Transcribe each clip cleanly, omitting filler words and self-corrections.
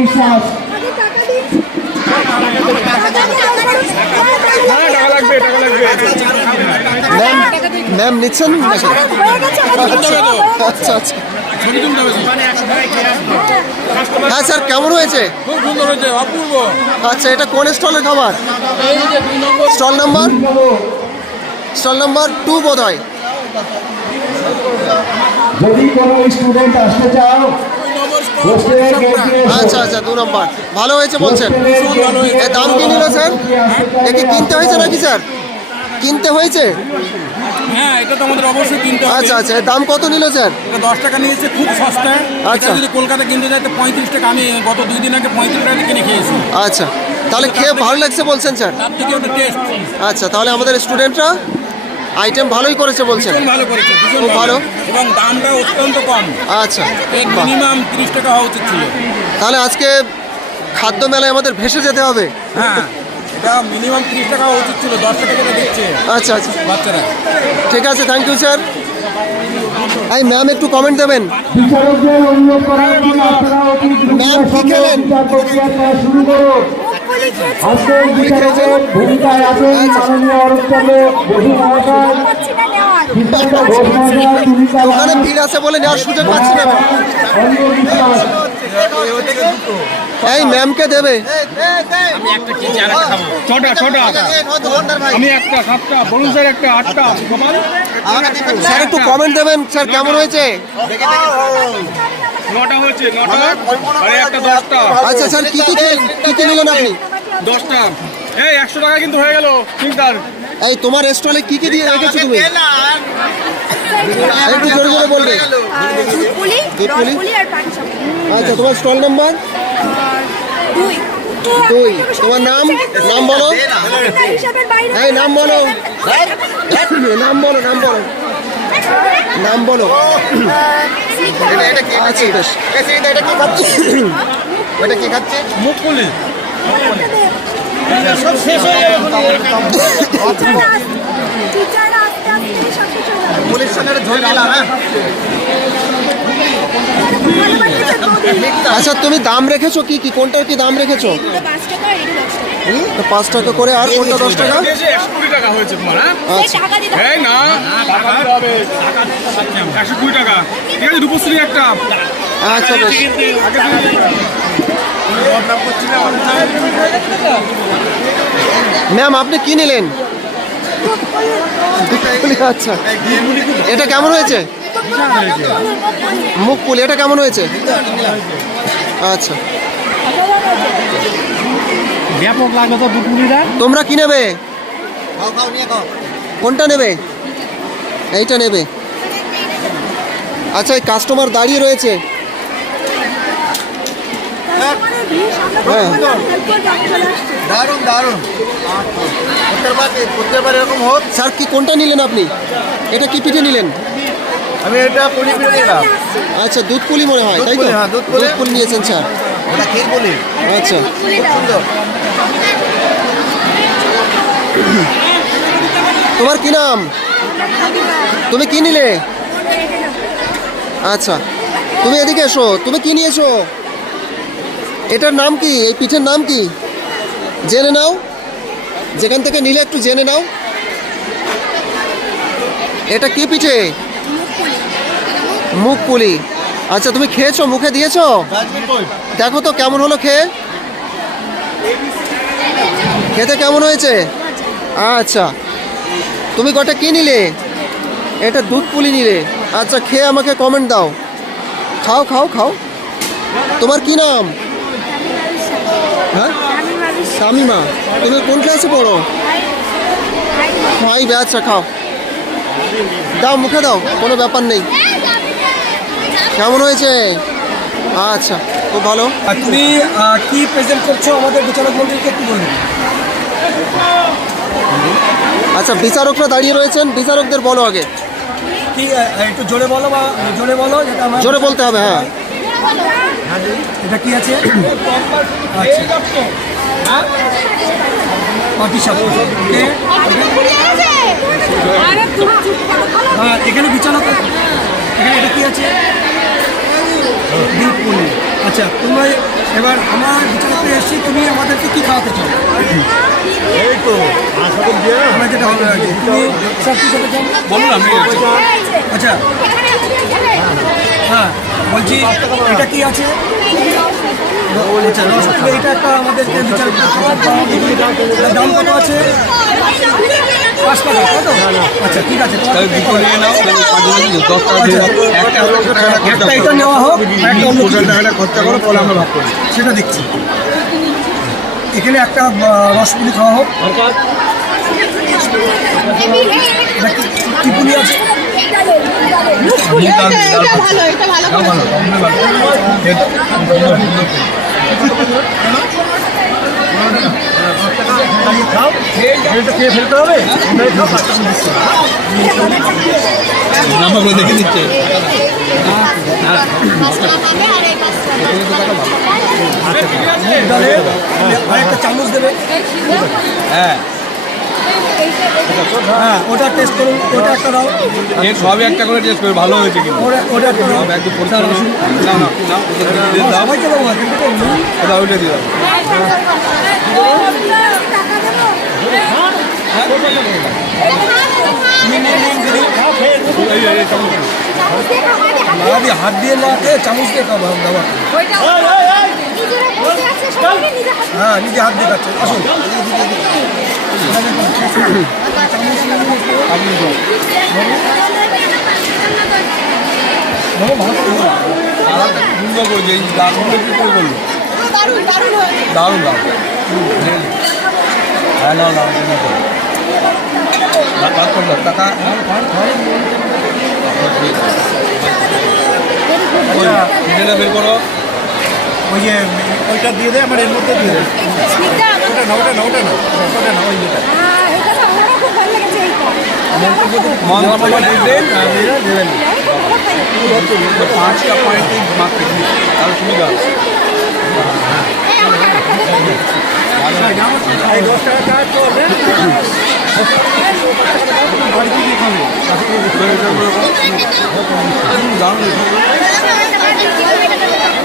বিশ্বাস। ম্যাম নিচ্ছেন নাকি? আচ্ছা আচ্ছা। হ্যাঁ স্যার, কেমন হয়েছে? খুব সুন্দর হয়েছে, অপূর্ব। আচ্ছা, এটা কোন স্টলের খাবার? স্টল নাম্বার 2 বোধ হয়। যদি কোনো স্টুডেন্ট আসতে চাও, আচ্ছা আচ্ছা, 2 নম্বর ভালো হয়েছে বলছেন। এর দাম কি নিল স্যার? একে কিনতে হয়েছে নাকি স্যার? কিনতে হয়েছে? হ্যাঁ, এটা তো আমাদের অবশ্যই কিনতে হবে। আচ্ছা আচ্ছা, এর দাম কত নিল স্যার? এটা 10 টাকা নিয়েছে, খুব সস্তা। আচ্ছা। এটা যদি কলকাতা কিনতে যায় তো 35 টাকা। আমি গত 2 দিন আগে 35 টাকা কিনে খেয়েছি। আচ্ছা, তাহলে খেয়ে ভালো লাগছে বলছেন স্যার? তার থেকে ওটা টেস্ট আচ্ছা, তাহলে আমাদের স্টুডেন্টরা আইটেম ভালোই করেছে বলছেন। ভীষণ ভালো করেছে, ভীষণ খুব ভালো। এবং দামটা অত্যন্ত কম। আচ্ছা, বাহ। মিনিমাম 30 টাকা হওয়া উচিত ছিল। তাহলে আজকে খাদ্য মেলায় আমাদের ভেসে যেতে হবে। হ্যাঁ, এটা মিনিমাম 30 টাকা হওয়া উচিত ছিল, 10 টাকা করে দিচ্ছে আচ্ছা আচ্ছা, বাচ্চারা। ঠিক আছে, থ্যাংক ইউ স্যার। এই ম্যাম একটু কমেন্ট দেবেন। বিচারকদের অনুরোধ করা হচ্ছে আপনারা অতি দ্রুত ম্যাম, কি খেলেন? বিচার প্রক্রিয়া করা শুরু করুন। আজকের বিচারকের ভূমিকায় আছেন মাননীয় অরূপ চন্দ্র বসু মহাশয়, সিদ্ধান্ত ঘোষ মহাশয়, সুনীতা ওখানে ভিড় আছে বলে নেওয়ার সুযোগ পাচ্ছি না ম্যাম। অনিল বিশ্বাস। এই ম্যামকে দেবে। ছটা আমি একটা 7টা বলুন স্যার, একটা 8টা স্যার একটু কমেন্ট দেবেন স্যার, কেমন হয়েছে? 9টা হয়েছে, 9টা আর একটা 10টা। আচ্ছা স্যার, কি কি নিলেন আপনি? 10টা। এই 100 টাকা কিন্তু হয়ে গেল চিন্তার। এই তোমার স্টলে কি দিয়ে রেখেছো তুমি? একটু জোরে জোরে বলবে। দুধপুলি। আচ্ছা, তোমার স্টল নাম্বার 2। তোমার নাম বলো। এই নাম বলো। নাম বলো। আচ্ছা, বেশ। ওটা কি খাচ্ছে? মুখপুলি। পুলিশ সঙ্গে ঝোল দিলাম। হ্যাঁ, আচ্ছা, তুমি দাম রেখেছো কি কি? কোনটার কি দাম রেখেছো? 5 টাকা করে, আর কোনটা 10 টাকা? 120 টাকা হয়েছে তোমার। হ্যাঁ, আচ্ছা এই না টাকা দিতে হবে। 120 টাকা। ঠিক আছে, রূপশ্রী একটা। আচ্ছা, বেশ। ম্যাম, আপনি কি নিলেন? আচ্ছা, এটা কেমন হয়েছে? মুখপুলি, এটা কেমন হয়েছে? আচ্ছা, ব্যাপক লাগলো তো দুপুরিরা। তোমরা কি নেবে? খাও খাও, নিয়ে খাও। কোনটা নেবে? এইটা নেবে। আচ্ছা, এই কাস্টমার দাঁড়িয়ে রয়েছে। হ্যাঁ, দারুণ দারুণ। প্রত্যেকবার এরকম হোক। স্যার, কি কোনটা নিলেন আপনি? এটা কি পিঠে নিলেন? আমি এটা পুলি পিঠে নিলাম। আচ্ছা, দুধ পুলি মনে হয়, তাই তো? দুধ পুলি, হ্যাঁ, দুধ পুলি। দুধ পুলি নিয়েছেন স্যার। ওটা ক্ষীর পুলি, আচ্ছা, সুন্দর। তোমার কি নাম? তুমি কি নিলে? আচ্ছা, তুমি এদিকে এসো। তুমি কি নিয়েছো? এটার নাম কি? এই পিঠের নাম কি? জেনে নাও, যেখান থেকে নিলে একটু জেনে নাও। এটা কি পিঠে? মুখপুলি। আচ্ছা, তুমি খেয়েছো? মুখে দিয়েছো? দেখো তো কেমন হলো খেয়ে। খেতে কেমন হয়েছে? আচ্ছা, তুমি কটা কি নিলে? এটা দুধ পুলি নিলে। আচ্ছা, খেয়ে আমাকে কমেন্ট দাও। খাও খাও খাও। তোমার কি নাম? হ্যাঁ, শামিমা। তুমি কোন ক্লাসে পড়ো? 5। আচ্ছা, খাও, দাও, মুখে দাও, কোনো ব্যাপার নেই। কেমন হয়েছে? আচ্ছা, খুব ভালো। আর তুমি কি প্রেজেন্ট করছো আমাদের বিচারক মন্ডলীকে একটু বলবেন? আচ্ছা, বিচারকরা দাঁড়িয়ে রয়েছেন, বিচারকদের বলো আগে। কি একটু জোরে বলো, বা জোরে বলো, যেটা আমার জোরে বলতে হবে। হ্যাঁ, এটা কি আছে? আর এখানে বিচারক, এখানে এটা কি আছে? দুধ পুলি। আচ্ছা, তোমরা এবার আমার বিচারকতে এসেছি, তুমি আমাদেরকে কি খাওয়াতে চাও? এই তো আশা দিয়ে আমরা যেটা হবে আর কি। তুমি স্যার কি খেতে চাও? বলুন আপনি আচ্ছা, হ্যাঁ বলছি এটা কি আছে? আচ্ছা, রসগোল্লা, এটা একটা আমাদেরকে বিচারকতে খাওয়ার দাম। এটার দাম কত আছে? 5 টাকা, তাই তো? আচ্ছা ঠিক আছে, তোমার একটা এটা নেওয়া হোক, একটা অন্য কিছু। টাকাটা খরচা করো, পরে আমরা ভাগ করি। সেটা দেখছি। এখানে একটা রসপুলি খাওয়া হোক। এটা কি পুলি আছে? খেয়ে ফেলতে হবে। নাম্বারগুলো দেখে দিচ্ছে। ডালে আরেকটা চামচ দেবে। হ্যাঁ, হ্যাঁ ওটা টেস্ট করুন, ওটা একটা দাও। এর সবই একটা করে টেস্ট করে ভালো হয়েছে কিন্তু। ওটা একটা দাও। সব একটু পরিষ্কার করুন। না না না, ওটা দিয়ে দাও। সবাইকে দেবো না, কিন্তু ওটা ওইটা দিয়ে দাও। হাত দিয়ে না খেয়ে চামচ দিয়ে খাওয়া দাবা। হ্যাঁ নিজে হাত দিয়ে খাচ্ছে। আসুন সুন্দর করেছে, এই দারুণ কি করে বললো? দারুণ দারুণ। হ্যাঁ না না, টাকা বের করো। ওই যে ওইটা দিয়ে দেয় আমার এর মধ্যে দিয়ে দেয়। ওটা না ওটা না ওটা না ওটা না ওই যেটা মন্ত্রপদ দেবেন, দেবেন 5টা পয়েন্ট মাত্র, তাহলে সুবিধা আছে। এই 10 টাকা চার্জ করবে।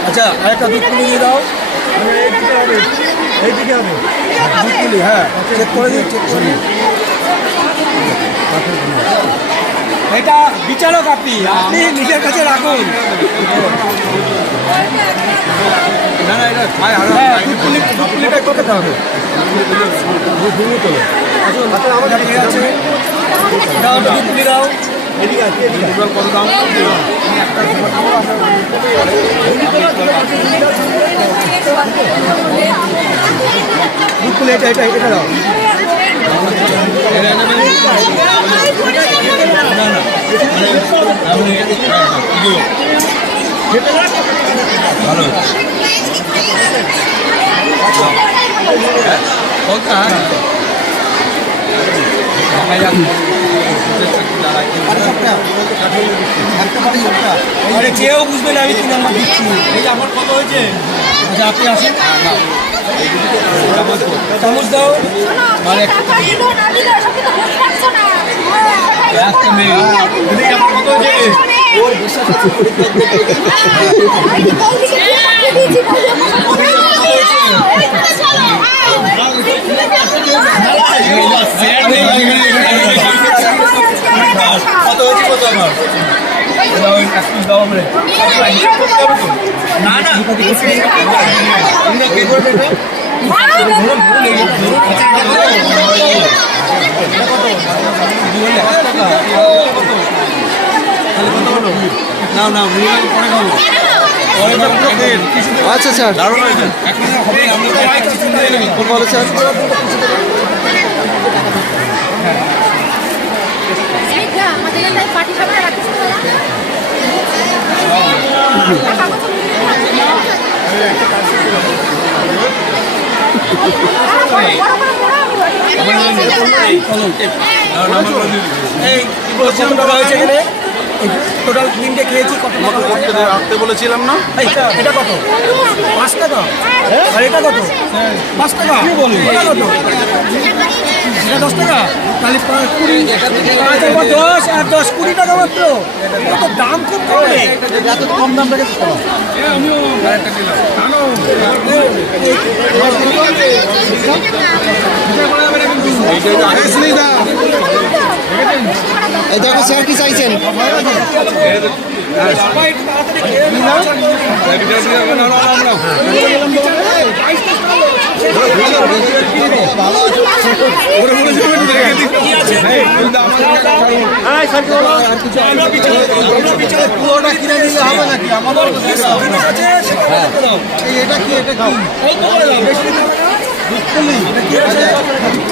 আচ্ছা আরেকটা দুধ পুলি দিয়ে দাও। এইদিকে হবে দুধ পুলি, হ্যাঁ চেক করে দিই, চেক করে দিই। এটা বিচারক আপনি নিজের কাছে রাখুন। না না, এটা খায় আর দুধ পুলিটা কত খাবে? আসুন আমাদের এ আছে, দাও দুধ পুলি দাও। এদিকে আছে এদিকে কত দাম? দুধ পুলি এটা এটা এটা দাও। ভালো আরে কেউ বুঝবে না, আমি 3 নাম্বার দিচ্ছি। এই যে আমার কত হয়েছে আচ্ছা আপনি আসুন, চামচ দাও। মানে একটা মেয়ে কত হয়েছে কত আমার না না কে করবে এটা না না পরে খাবো। আচ্ছা স্যার, দারুণ হয়েছে। বলো স্যার। আমাদের এলাকায় পার্টি সাপটা রাখিস টোটাল 3টে খেয়েছি, কত টাকা হয়েছে? রাখতে বলেছিলাম না এটা কত? 5 টাকা। আর এটা কত 5 টাকা এটা কত এটা 10 টাকা তাহলে 20 5 10 আর 10 20 টাকা মাত্র কত দাম খুব কম এত কম দাম রেখে আমিও একটা নিলাম জানো এই দেখো স্যার কি চাইছেন? পুরোটা কিনে নিলে হবে নাকি আমাদের এটা কি এটা কি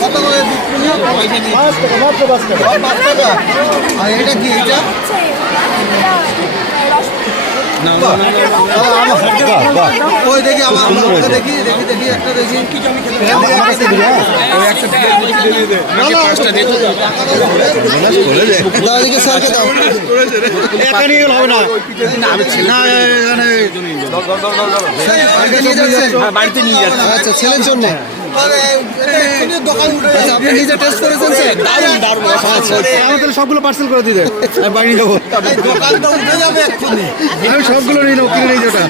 কত করে দুধ পুলি? 5 টাকা। আর এটা কি এটা ওই দেখি আমার দেখি দেখি দেখি একটা দেখি দাও এদিকে স্যারকে দাও। একা নিয়ে গেলে হবে না না এখানে বাড়িতে নিয়ে যাচ্ছে আচ্ছা ছেলের জন্য। দোকান উঠে আচ্ছা আপনি নিজে টেস্ট করেছেন স্যার? আমাদের সবগুলো পার্সেল করে দিবে বাড়ি নেবো দোকানটা উঠে যাবে এক্ষুনি আমি সবগুলো নিয়ে নেবো কিনে নিয়ে যেটা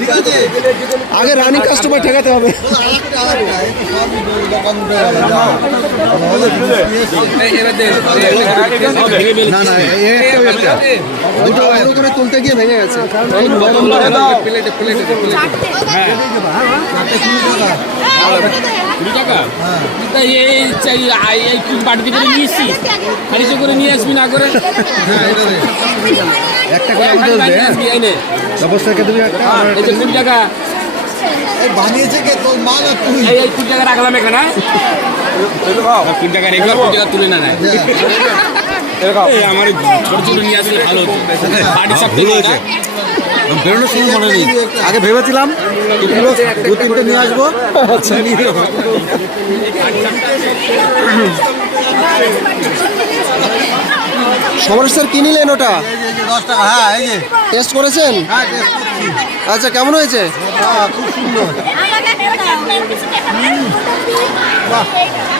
ঠিক আছে আগে রানিং কাস্টমার ঠেকাতে হবে। দোকান উঠে যাবে না না একটা দুটো বড় করে তুলতে গিয়ে ভেঙে গেছে। বাড়িতে করে নিয়ে এসছি বাড়িতে করে নিয়ে আসবি না করে একটা করে আমাদের ব্যবস্থা কে দেবে একটা এই যে 20 টাকা বানিয়েছে কে তোর মা না তুই এই 20 টাকা রাখলাম এখানে 20 টাকা রেগুলার 20 টাকা তুলে না নেয় এই আমার ছোট ছোট নিয়ে আসলে ভালো হতো বাড়ি সব থেকে বেরোনোর সময় মনে নেই আগে ভেবেছিলাম এগুলো 2-3টে নিয়ে আসবো আচ্ছা নিয়ে যাবো সবার স্যার কি নিলেন ওটা? 10 টাকা হ্যাঁ এই যে টেস্ট করেছেন? হ্যাঁ টেস্ট করছি আচ্ছা কেমন হয়েছে? খুব সুন্দর আমাকে